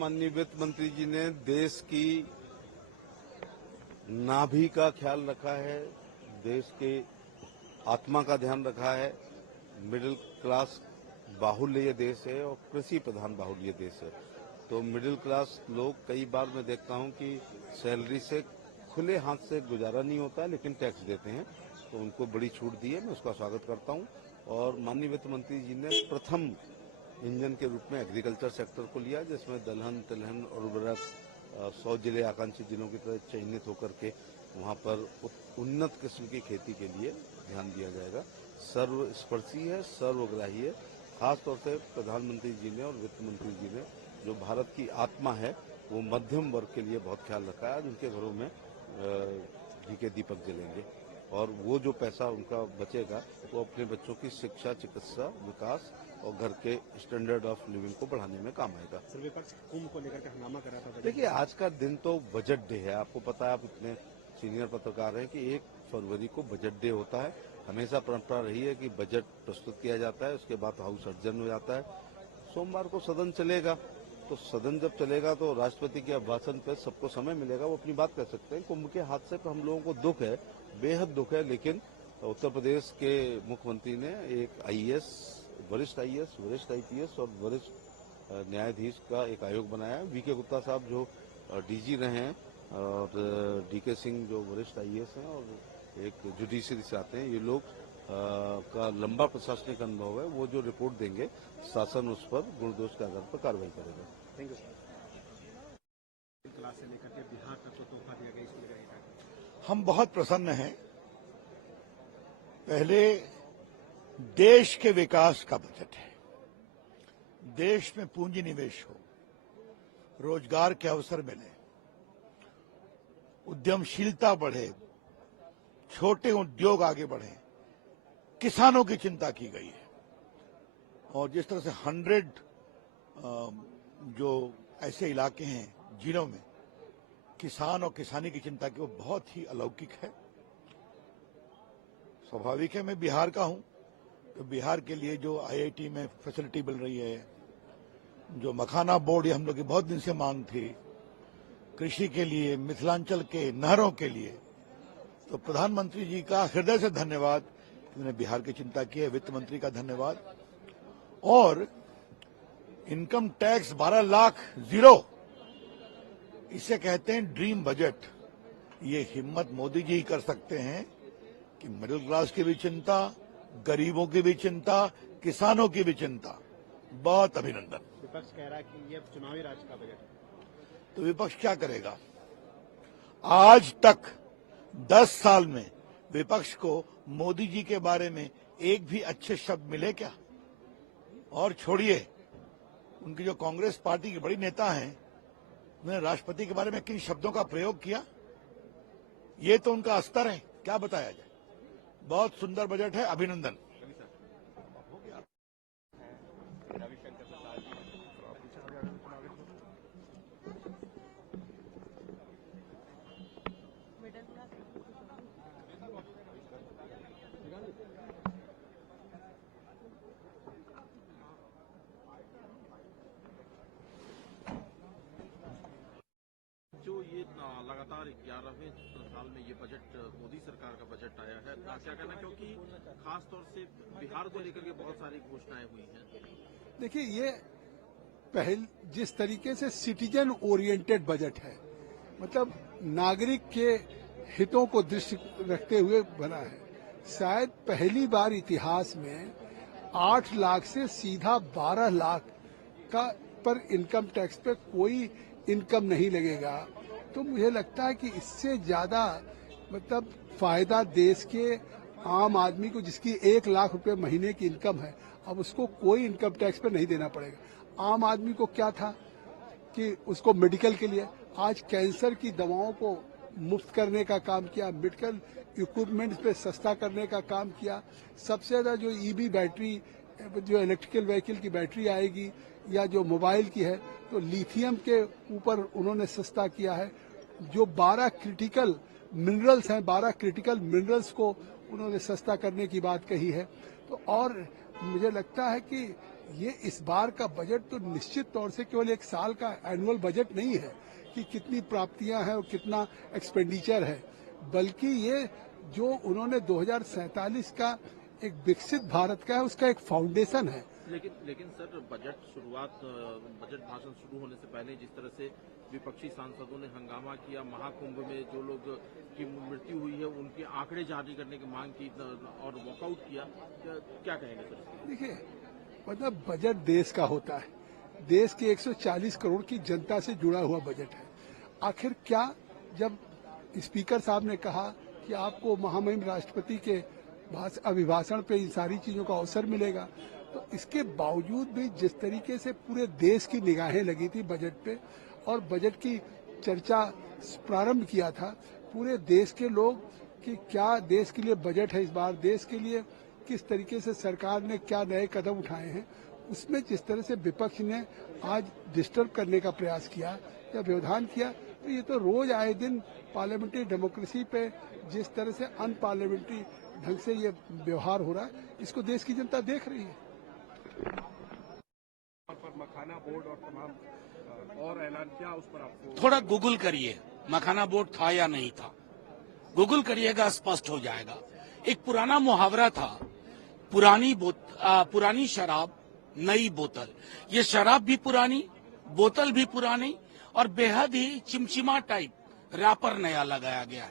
माननीय वित्त मंत्री जी ने देश की नाभि का ख्याल रखा है, देश के आत्मा का ध्यान रखा है। मिडिल क्लास बाहुल्य ये देश है और कृषि प्रधान बाहुल्य देश है। तो मिडिल क्लास लोग, कई बार मैं देखता हूं कि सैलरी से खुले हाथ से गुजारा नहीं होता है, लेकिन टैक्स देते हैं, तो उनको बड़ी छूट दी है। मैं उसका स्वागत करता हूं। और माननीय वित्त मंत्री जी ने प्रथम इंजन के रूप में एग्रीकल्चर सेक्टर को लिया, जिसमें दलहन, तिलहन और उर्वरक 100 जिले आकांक्षी जिलों की तरह चयनित होकर के वहां पर उन्नत किस्म की खेती के लिए ध्यान दिया जाएगा। सर्वस्पर्शी है, सर्वग्राही है। खासतौर से प्रधानमंत्री जी ने और वित्त मंत्री जी ने जो भारत की आत्मा है वो मध्यम वर्ग के लिए बहुत ख्याल रखा है। आज उनके घरों में घी के दीपक जलेंगे और वो जो पैसा उनका बचेगा वो अपने बच्चों की शिक्षा, चिकित्सा, विकास और घर के स्टैंडर्ड ऑफ लिविंग को बढ़ाने में काम आएगा। सर, विपक्ष कुंभ को लेकर के हंगामा कर रहा था। देखिए, आज का दिन तो बजट डे है। आपको पता है, आप इतने सीनियर पत्रकार हैं कि 1 फरवरी को बजट डे होता है। हमेशा परंपरा रही है कि बजट प्रस्तुत किया जाता है, उसके बाद हाउस अर्जन हो जाता है। सोमवार को सदन चलेगा, तो सदन जब चलेगा तो राष्ट्रपति के अभिभाषण पे सबको समय मिलेगा, वो अपनी बात कह सकते हैं। कुंभ के हादसे पर हम लोगों को दुख है, बेहद दुख है, लेकिन उत्तर प्रदेश के मुख्यमंत्री ने एक आईएएस, वरिष्ठ आईएएस, वरिष्ठ आईपीएस और वरिष्ठ न्यायाधीश का एक आयोग बनाया है। वीके गुप्ता साहब जो डीजी रहे हैं और डीके सिंह जो वरिष्ठ आईएएस हैं और एक जुडिशरी से आते हैं, ये लोग का लंबा प्रशासनिक अनुभव है। वो जो रिपोर्ट देंगे, शासन उस पर गुण दोष के आधार पर कार्रवाई करेगा। Thank you sir. क्लास से लेकर के बिहार तक को तोहफा दिया गया, इसको लेकर हम बहुत प्रसन्न हैं। पहले देश के विकास का बजट है, देश में पूंजी निवेश हो, रोजगार के अवसर मिले, उद्यमशीलता बढ़े, छोटे उद्योग आगे बढ़े, किसानों की चिंता की गई है। और जिस तरह से 100 जो ऐसे इलाके हैं जिलों में किसान और किसानी की चिंता की, वो बहुत ही अलौकिक है। स्वाभाविक है, मैं बिहार का हूं, तो बिहार के लिए जो आईआईटी में फैसिलिटी मिल रही है, जो मखाना बोर्ड, ये हम लोग की बहुत दिन से मांग थी, कृषि के लिए, मिथिलांचल के नहरों के लिए, तो प्रधानमंत्री जी का हृदय से धन्यवाद, उन्होंने बिहार की चिंता की है। वित्त मंत्री का धन्यवाद। और इनकम टैक्स 12 लाख जीरो, इसे कहते हैं ड्रीम बजट। ये हिम्मत मोदी जी ही कर सकते हैं कि मिडिल क्लास की भी चिंता, गरीबों की भी चिंता, किसानों की भी चिंता। बहुत अभिनंदन। विपक्ष कह रहा है कि ये चुनावी राज का बजट है। तो विपक्ष क्या करेगा? आज तक 10 साल में विपक्ष को मोदी जी के बारे में एक भी अच्छे शब्द मिले क्या? और छोड़िए, उनकी जो कांग्रेस पार्टी के बड़ी नेता हैं, उन्होंने राष्ट्रपति के बारे में किन शब्दों का प्रयोग किया? ये तो उनका स्तर है, क्या बताया जाए। बहुत सुंदर बजट है, अभिनंदन। जो ये लगातार 11वें साल में ये बजट मोदी सरकार का बजट आया है, क्या कहना, क्योंकि खास तौर से बिहार को लेकर के बहुत सारी घोषणाएं हुई हैं। देखिए, ये जिस तरीके से सिटीजन ओरिएंटेड बजट है, मतलब नागरिक के हितों को दृष्टि रखते हुए बना है। शायद पहली बार इतिहास में 8 लाख से सीधा 12 लाख का पर इनकम टैक्स पे कोई इनकम नहीं लगेगा। तो मुझे लगता है कि इससे ज्यादा मतलब फायदा देश के आम आदमी को, जिसकी 1 लाख रुपए महीने की इनकम है, अब उसको कोई इनकम टैक्स पे नहीं देना पड़ेगा। आम आदमी को क्या था कि उसको मेडिकल के लिए, आज कैंसर की दवाओं को मुफ्त करने का काम किया, मेडिकल इक्विपमेंट पे सस्ता करने का काम किया। सबसे ज्यादा जो ईवी बैटरी, जो इलेक्ट्रिकल व्हीकल की बैटरी आएगी या जो मोबाइल की है, तो लिथियम के ऊपर उन्होंने सस्ता किया है। जो 12 क्रिटिकल मिनरल्स हैं, 12 क्रिटिकल मिनरल्स को उन्होंने सस्ता करने की बात कही है। तो और मुझे लगता है कि ये इस बार का बजट तो निश्चित तौर से केवल एक साल का एनुअल बजट नहीं है कि कितनी प्राप्तियां हैं और कितना एक्सपेंडिचर है, बल्कि ये जो उन्होंने 2047 का एक विकसित भारत का है, उसका एक फाउंडेशन है। लेकिन सर, बजट भाषण शुरू होने से पहले जिस तरह से विपक्षी सांसदों ने हंगामा किया, महाकुंभ में जो लोग की मृत्यु हुई है उनके आंकड़े जारी करने की मांग की और वॉकआउट किया, क्या कहेंगे सर? देखिए, मतलब बजट देश का होता है, देश के 140 करोड़ की जनता से जुड़ा हुआ बजट है। आखिर क्या, जब स्पीकर साहब ने कहा कि आपको महामहिम राष्ट्रपति के अभिभाषण पे इन सारी चीजों का अवसर मिलेगा, तो इसके बावजूद भी जिस तरीके से पूरे देश की निगाहें लगी थी बजट पे और बजट की चर्चा प्रारंभ किया था, पूरे देश के लोग कि क्या देश के लिए बजट है इस बार, देश के लिए किस तरीके से सरकार ने क्या नए कदम उठाए हैं, उसमें जिस तरह से विपक्ष ने आज डिस्टर्ब करने का प्रयास किया या व्यवधान किया, तो ये तो रोज आए दिन पार्लियामेंट्री डेमोक्रेसी पे जिस तरह से अनपार्लियामेंट्री ढंग से ये व्यवहार हो रहा है, इसको देश की जनता देख रही है। पर मखाना बोर्ड और तमाम और ऐलान किया, उस पर आपको थोड़ा गूगल करिए, मखाना बोर्ड था या नहीं था, गूगल करिएगा, स्पष्ट हो जाएगा। एक पुराना मुहावरा था, पुरानी शराब नई बोतल। ये शराब भी पुरानी, बोतल भी पुरानी और बेहद ही चिमचिमा टाइप रैपर नया लगाया गया है।